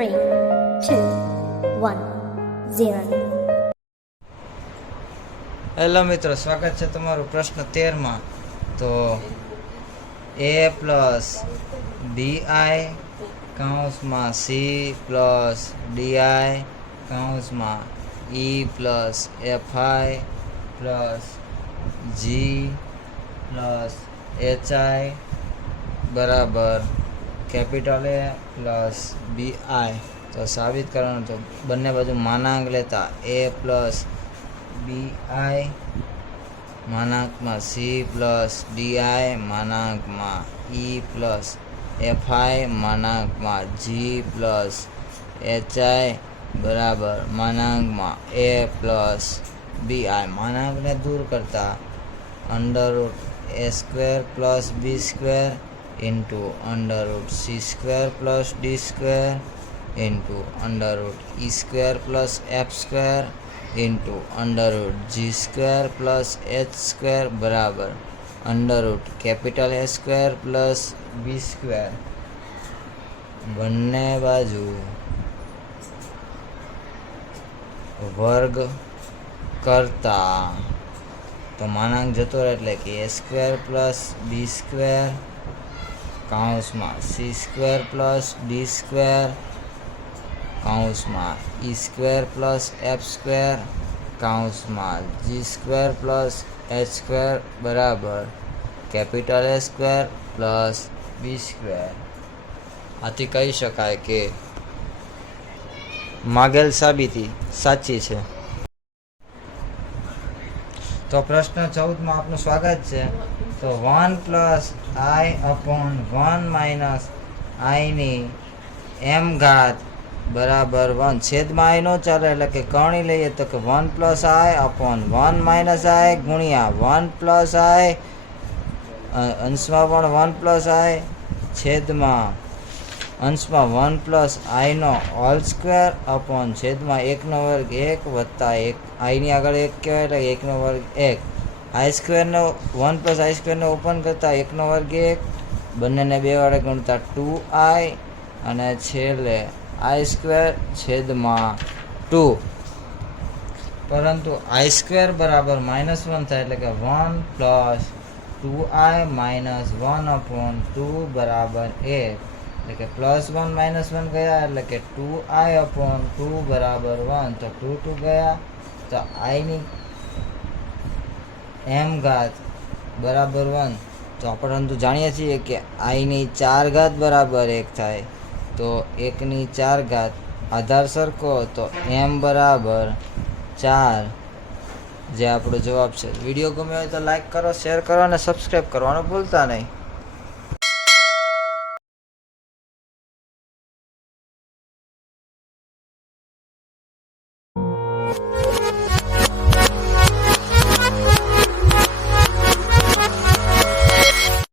two, one, zero. Hello મિત્રો સ્વાગત છે તમારું પ્રશ્ન તેરમાં તો એ પ્લસ બીઆઈ કાઉન્સમાં C plus D I કાઉન્સમાં E plus FI plus G plus HI બરાબર capital A plus B I તો સાબિત કરવાનું તો બંને બાજુ માનાંક લેતા એ પ્લસ બીઆઈ માનાંકમાં સી પ્લસ ડીઆઈ માનાંકમાં ઈ પ્લસ એફઆઈ માનાંકમાં જી પ્લસ એચઆઈ બરાબર માનાંકમાં એ પ્લસ બીઆઈ માનાંકને દૂર કરતા under A square plus B square into under root C square plus D square into under root E square plus F square into under root G square plus H square બરાબર under root capital A square plus B square બંને બાજુ વર્ગ કરતા તો માનાંક જતો રહે એટલે કે A square plus B square કાઉન્સમાં C square plus D square કાઉન્સમાં E square plus F square કાઉન્સમાં G square plus H square બરાબર, capital A square plus B square. આથી કહી શકાય કે માગેલ સાબિતી સાચી છે. તો પ્રશ્ન ચૌદમાં આપનું સ્વાગત છે. તો one plus I upon one minus આઈની M ઘાત બરાબર વન. છેદમાં આઈ ન ચાલે એટલે કે કરણી લઈએ તો કે one plus I upon one minus I ગુણ્યા વન પ્લસ આઈ. અંશમાં પણ વન પ્લસ આઈ. છેદમાં અંશમાં વન પ્લસ આઈનો હોલ સ્ક્વેર અપોન છેદમાં એકનો વર્ગ એક વત્તા એક. આઈની આગળ એક કહેવાય એટલે એકનો વર્ગ એક. આઈ સ્ક્વેરનો, વન પ્લસ આઈ સ્ક્વેરને ઓપન કરતાં એકનો વર્ગ એક. બંનેને બે વાળે ગણતા ટુ આઈ અને છેલ્લે આઈ સ્ક્વેર છેદમાં ટુ. પરંતુ આઈ સ્ક્વેર બરાબર માઇનસ વન થાય એટલે કે one plus two I minus one upon two બરાબર એક. એટલે કે પ્લસ વન માઇનસ વન ગયા, એટલે કે ટુ આઈ અપોન ટુ બરાબર વન તો ટુ ટુ ગયા, તો આઈની એમ ઘાત બરાબર વન તો પરંતુ જાણીએ છીએ કે આઈની ચાર ઘાત બરાબર એક થાય. તો એકની ચાર ઘાત આધાર સરખો, તો એમ બરાબર ચાર. જે આપણો જવાબ છે. વીડિયો ગમ્યો હોય તો લાઈક કરો શેર કરો અને સબસ્ક્રાઈબ કરવાનું ભૂલતા નહીં. Bye.